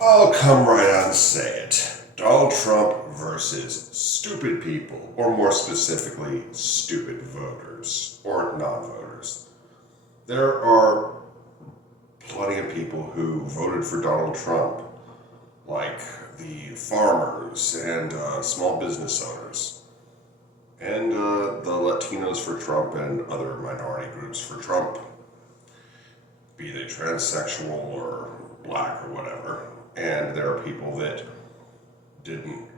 I'll come right out and say it. Donald Trump versus stupid people, or more specifically, stupid voters or non voters. There are plenty of people who voted for Donald Trump, like the farmers and small business owners, and the Latinos for Trump and other minority groups for Trump, be they transsexual or black or whatever. And there are people that didn't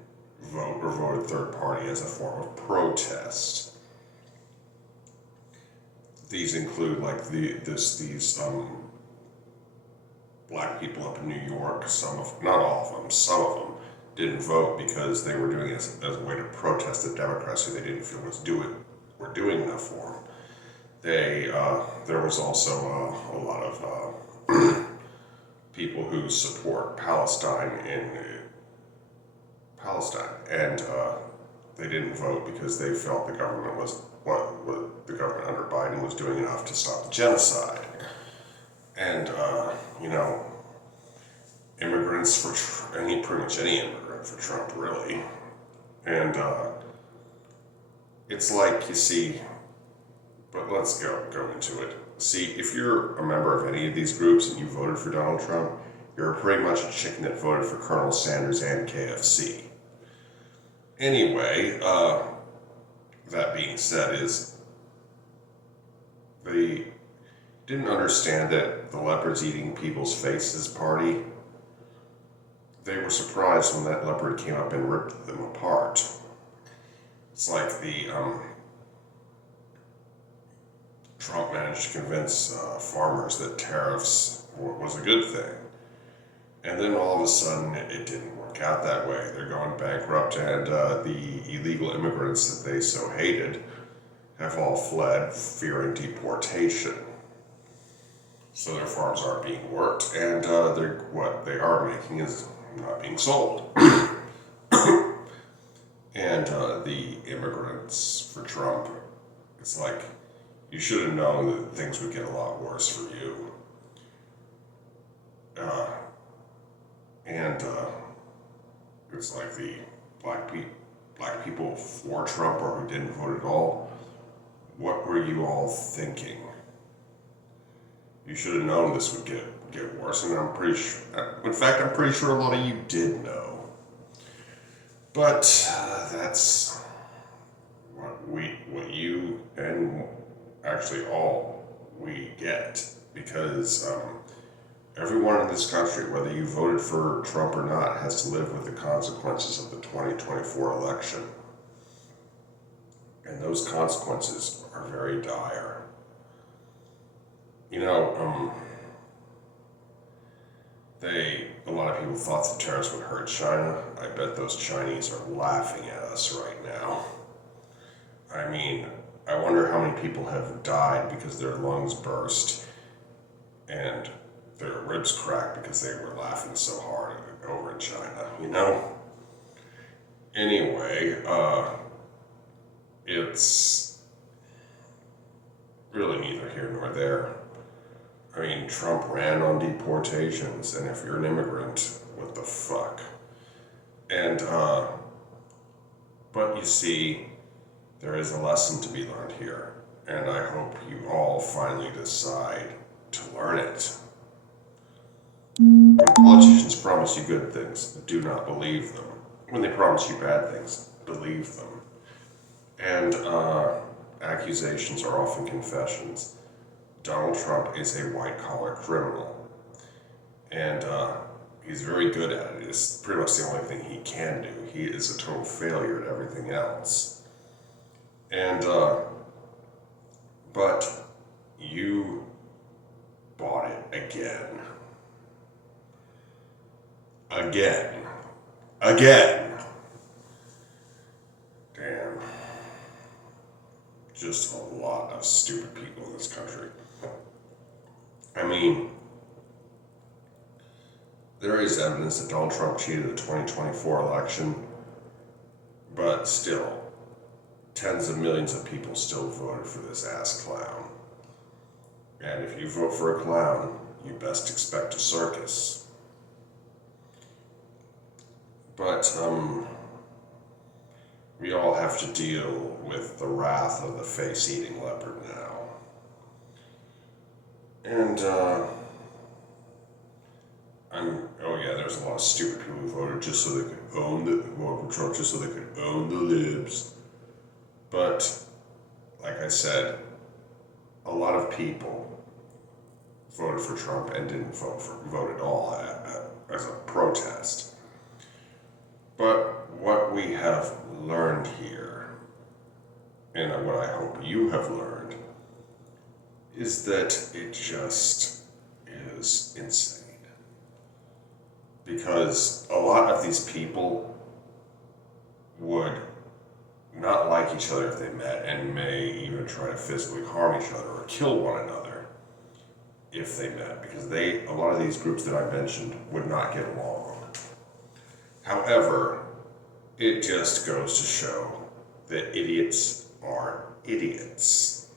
vote or voted third party as a form of protest. These include like these black people up in New York. Some of Not all of them. Some of them didn't vote because they were doing it as a way to protest the Democrats who they didn't feel were doing enough for them. There was also a lot of people who support Palestine in Palestine, and they didn't vote because they felt the government was what the government under Biden was doing enough to stop the genocide. And you know, immigrants for pretty much any immigrant for Trump, really. And it's like, you see, but let's go into it. See, if you're a member of any of these groups and you voted for Donald Trump, you're pretty much a chicken that voted for Colonel Sanders and KFC. Anyway, that being said, is they didn't understand that the leopards eating people's faces party, they were surprised when that leopard came up and ripped them apart. It's like Trump managed to convince farmers that tariffs was a good thing. And then all of a sudden, it didn't work out that way. They're going bankrupt, and the illegal immigrants that they so hated have all fled, fearing deportation. So their farms aren't being worked, and what they are making is not being sold. And the immigrants for Trump, it's like, you should have known that things would get a lot worse for you. And it's like the black people for Trump or who didn't vote at all. What were you all thinking? You should have known this would get worse, and I'm pretty sure. In fact, I'm pretty sure a lot of you did know. But that's what you and actually all we get, because everyone in this country, whether you voted for Trump or not, has to live with the consequences of the 2024 election. And those consequences are very dire. You know, a lot of people thought the tariffs would hurt China. I bet those Chinese are laughing at us right now. I mean, I wonder how many people have died because their lungs burst and their ribs cracked because they were laughing so hard over in China, you know? Anyway, it's really neither here nor there. I mean, Trump ran on deportations, and if you're an immigrant, what the fuck? And, but you see, there is a lesson to be learned here, and I hope you all finally decide to learn it. When politicians promise you good things, do not believe them. When they promise you bad things, believe them. And accusations are often confessions. Donald Trump is a white-collar criminal, and he's very good at it. It's pretty much the only thing he can do. He is a total failure at everything else. And, but you bought it again. Again. Damn. Just a lot of stupid people in this country. I mean, there is evidence that Donald Trump cheated the 2024 election, but still, tens of millions of people still voted for this ass clown. And if you vote for a clown, you best expect a circus. But we all have to deal with the wrath of the face-eating leopard now. And there's a lot of stupid people who voted just so they could voted for Trump just so they could own the libs. But like I said, a lot of people voted for Trump and didn't vote at all as a protest. But what we have learned here, and what I hope you have learned, is that it just is insane. Because a lot of these people would not like each other if they met, and may even try to physically harm each other or kill one another if they met, because a lot of these groups that I mentioned would not get along. However, it just goes to show that idiots are idiots.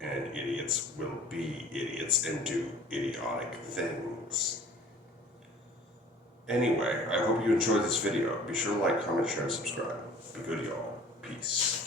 And idiots will be idiots and do idiotic things. Anyway, I hope you enjoyed this video. Be sure to like, comment, share, and subscribe. Be good, y'all. Peace.